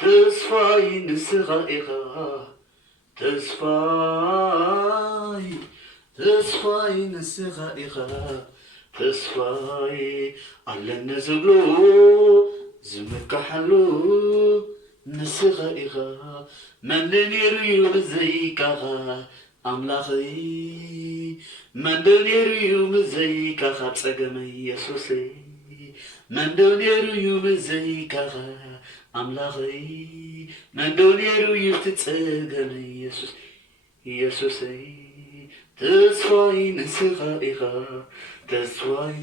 ተስፋይ ንስኻ ኢኻ ተስፋይ ንስኻ ኢኻ ተስፋይ ኣለነ ዝብሎ ዝምካሓሉ ንስኻ ኢኻ መን ነይሩ እዩ ብዘይካኻ ኣምላኸይ መን ነይሩ እዩ ብዘይካኻ ፀገመይ ኢየሱሰይ መን ነይሩ እዩ ብዘይካኻ ኣምላኸይ መን ነይሩ እዩ ትፀገመይ ኢየሱሰይ ተስፋይ ንስኻ ኢኻ ተስፋይ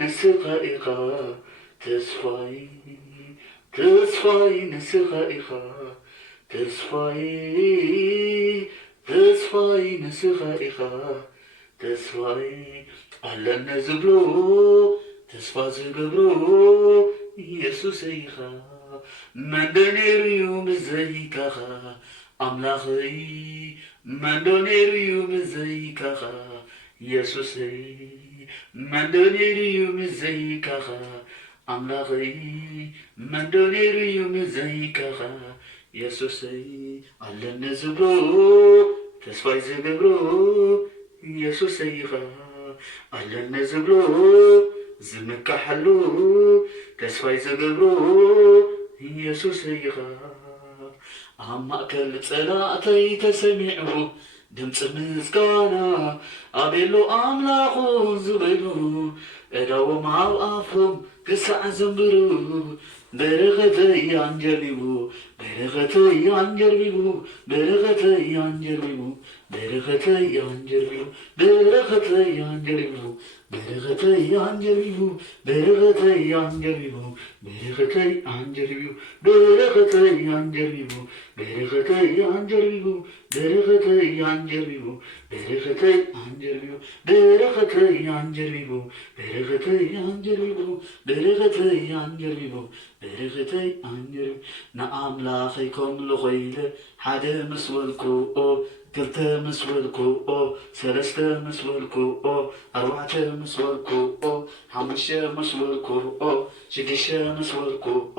ንስኻ ኢኻ ተስፋይ ንስኻ ኢኻ ተስፋይ ንስኻ ኢኻ ተስፋይ ኣለነ ዝብሎ ተስፋ ዝገብሮ ኢየሱሰይ ኢኻ መን ነይሩ እዩ ብዘይካኻ ኣምላኸይ መን ነይሩ እዩ ብዘይካኻ ኢየሱሰይ መን ነይሩ እዩ ብዘይካኻ ኣምላኸይ መን ነይሩ እዩ ብዘይካኻ ኢየሱሰይ ኣለነ ዝብሎ ተስፋይ ዝገብሮ ኢየሱሰይ ኢኻ ኣለነ ዝብሎ ዝምካሓሉ ተስፋይ ዝገብሮ ኢየሱሰይ ኢኻ ኣብ ማእከል ፀላእተይ ተሰሚዑ ድምፂ ምስጋና ኣቤሎ ኣምላኹ ዝበሉ እዳዎም ኣብ ኣፎም ክሳዕ ዘንብሩ በረኸተይ አንጀርቢቡ በረኸተይ አንጀርቢቡ በረኸተይ አንጀርቢቡ በረኸተይ አንጀርቢቡ በረኸተይ አንጀርቢቡ በረኸተይ አንጀርቢቡ በረኸተይ አንጀርቢቡ በረኸተይ አንጀርቢቡ በረኸተይ አንጀርቢቡ በረኸተይ አንጀርቢቡ በረኸተይ አንጀርቢቡ በረኸተይ አንጀርቢቡ በረኸተይ አንጀርቢቡ በረኸተይ አንጀርቢቡ በረኸተይ አንጀርቢቡ በረኸተይ አንጀርቢቡ ንኣምላኸይ ከምሉ ኾይለ ሓደ ምስ በልኩኦ ክልተ ምስ በልኩኦ ሰለስተ ምስ በልኩኦ ኣርባዕተ ምስ በልኩኦ ሓሙሽተ ምስ በልኩኦ ሽዱሽተ ምስ በልኩኦ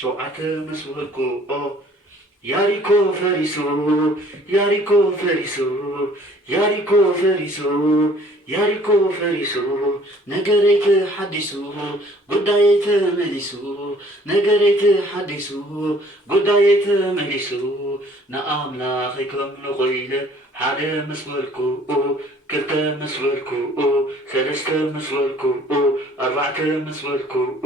ሸውዓተ ምስ በልኩኦ ያሪኮ ፈሪሱ ያሪኮ ፈሪሱ ያሪኮ ፈሪሱ ያሪኮ ፈሪሱ ነገረይ ተሓዲሱ ጉዳየይ ተመሊሱ ነገረይ ተሓዲሱ ጉዳየይ ተመሊሱ ንኣምላኸይ ከምሉ ኾይለ ሓደ ምስ በልኩኦ ክልተ ምስ በልኩኦ ሰለስተ ምስ በልኩኦ ኣርባዕተ ምስ በልኩኦ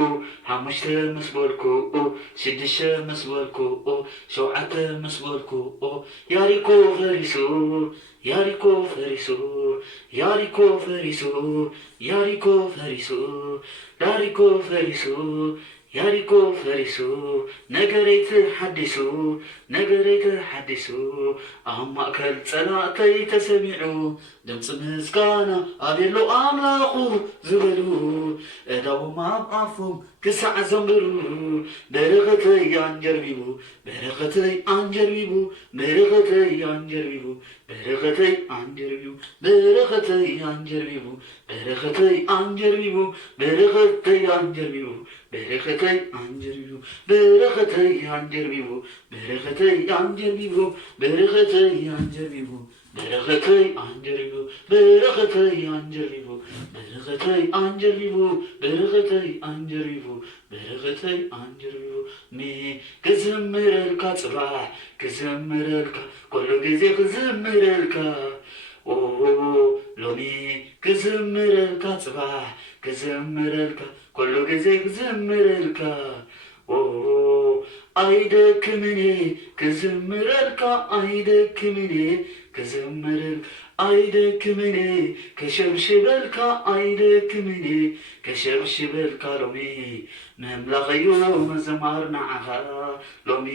ሓሙሽተ ምስ በልኩኦ ሽዱሽተ ምስ በልኩኦ ሸውዓተ ምስ በልኩኦ ያሪኮ ፈሪሱ ያሪኮ ፈሪሱ ያሪኮ ፈሪሱ ያሪኮ ፈሪሱ ያሪኮ ፈሪሱ ያሪኮ ፈሪሱ ነገረይ ተሓዲሱ ነገረይ ተሓዲሱ ኣብ ማእከል ፀላእተይ ተሰሚዑ ድምፂ ምስጋና ኣቤሎ ኣምላኹ ዝበሉ እዳዎም ኣብ ኣፎም ክሳዕ ዘንብሩ በረኸተይ አንጀርቢቡ በረኸተይ አንጀርቢቡ በረኸተይ አንጀርቢቡ በረኸተይ አንጀርቢቡ በረኸተይ አንጀርቢቡ በረኸተይ አንጀርቢቡ በረኸተይ አንጀርቢቡ በረኸተይ አንጀርቢቡ በረኸተይ አንጀርቢቡ በረኸተይ አንጀርቢቡ በረኸተይ አንጀርቢቡ በረኸተይ አንጀርቢቡ በረኸተይ አንጀርቢቡ በረኸተይ አንጀርቢቡ በረኸተይ አንጀርቢቡ በረኸተይ አንጀርቢቡ ሜ ክዝምረልካ ጽባሕ ክዝምረልካ ኩሉ ግዜ ክዝምረልካ ሎሚ ክዝምረልካ ጽባሕ ክዝምረልካ ኩሉ ግዜ ክዝምረልካ ኣይደክምኔ ክዝምረልካ ኣይደክምኔ ክዝምረልካ ኣይደክምኔ ከሸብሽበልካ ኣይደክምኔ ከሸብሽበልካ ሎሚ መምላኸዮ መዘማር ንዓኻ ሎሚ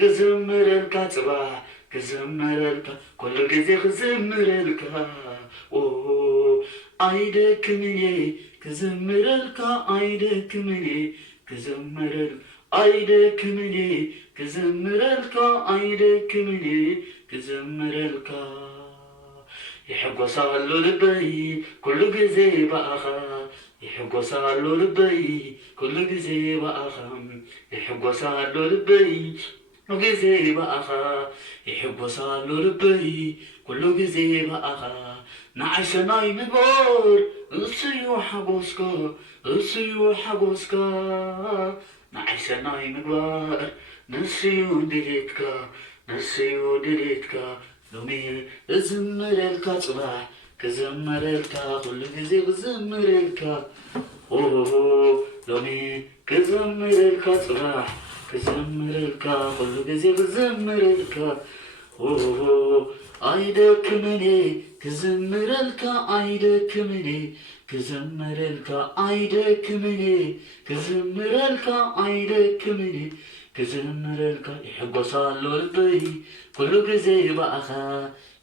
ክዝምረልካ ጽባሕ ክዝምረልካ ኩሉ ግዜ ክዝምረልካ ኣይደክምኔ ክዝምረልካ ኣይደክምኔ ክዝምረልካ ኣይደክምኔ ክዝምረልካ ኣይደክምኔ ክዝምረልካ ይሕጐሳሉ ልበይ ኩሉ ግዜ ባእኻ يحقصالو ልበይ ኩሉ ግዜ በአኻ يحقصالو ልበይ ኩሉ ግዜ በአኻ يحقصالو ልበይ ኩሉ ግዜ በአኻ ንዓይሰናይ ምግባር እስዩ ሓጎስካ እስዩ ሓጎስካ ንዓይሰናይ ምግባር ንስዩ ድሌትካ ንስዩ ድሌትካ ሎሚ እዝምረልካ ጽባሕ ክዘመረልካ ኩሉ ግዜ ክዘመረልካ ሎሚ ክዘመረልካ ጽባሕ ክዘመረልካ ኩሉ ግዜ ክዘመረልካ አይደክምኔ ክዘመረልካ አይደክምኔ ክዘመረልካ አይደክምኔ ክዘመረልካ አይደክምኔ ክዘመረልካ ይሕጎሳሎ ልበይ ኩሉ ግዜ በአኻ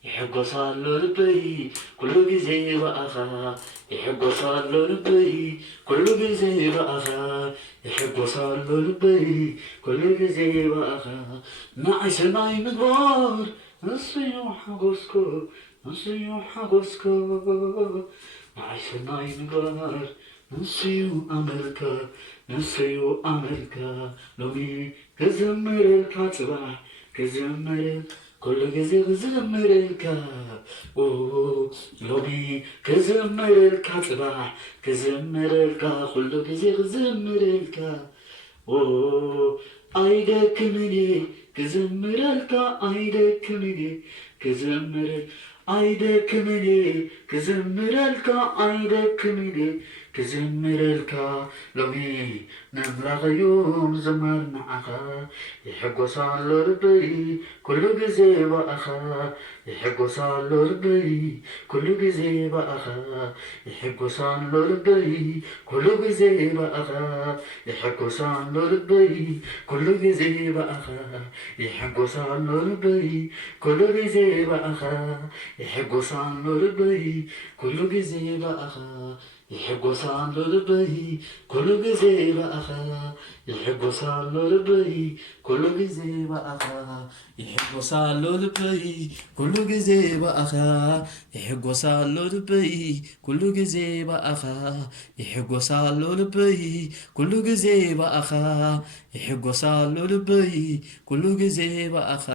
يحقصالو ልበይ ኩሉ ግዜ በአኻ يحقصالو ልበይ ኩሉ ግዜ በአኻ يحقصالو ልበይ ኩሉ ግዜ በአኻ ንዓይሰናይ ምግባር ንስዩ ሓጎስካ ንስዩ ሓጎስካ ንዓይሰናይ ምግባር ንስዩ ኣመልካ ንስዩ ኣመልካ ሎሚ ክዘምረልካ ጽባሕ ክዘምረል ኩሉ ግዜ ክዘምረልካ ሎሚ ክዘምረልካ ጽባሕ ክዘምረልካ ኩሉ ግዜ ክዘምረልካ አይደክምኔ ክዘምረልካ አይደክምኔ ክዘምረል አይደክምኔ ክዘምረልካ አይደክምኔ ክዘምረልካ ሎሚ ነምራኸዮም ዝማር ንዓኻ ይሕጎሳሎ ልበይ ኩሉ ግዜ በአኻ ይሕጎሳሎ ልበይ ኩሉ ግዜ በአኻ ይሕጎሳሎ ልበይ ኩሉ ግዜ በአኻ ይሕጎሳሎ ልበይ ኩሉ ግዜ በአኻ ይሕጎሳሎ ልበይ ኩሉ ግዜ በአኻ ይሕጎሳሎ ልበይ ኩሉ ግዜ በአኻ يحقصالو ልበይ ኩሉ ግዜ በአኻ يحقصالو ልበይ ኩሉ ግዜ በአኻ يحقصالو ልበይ ኩሉ ግዜ በአኻ يحقصالو ልበይ ኩሉ ግዜ በአኻ يحقصالو ልበይ ኩሉ ግዜ በአኻ يحقصالو ልበይ ኩሉ ግዜ በአኻ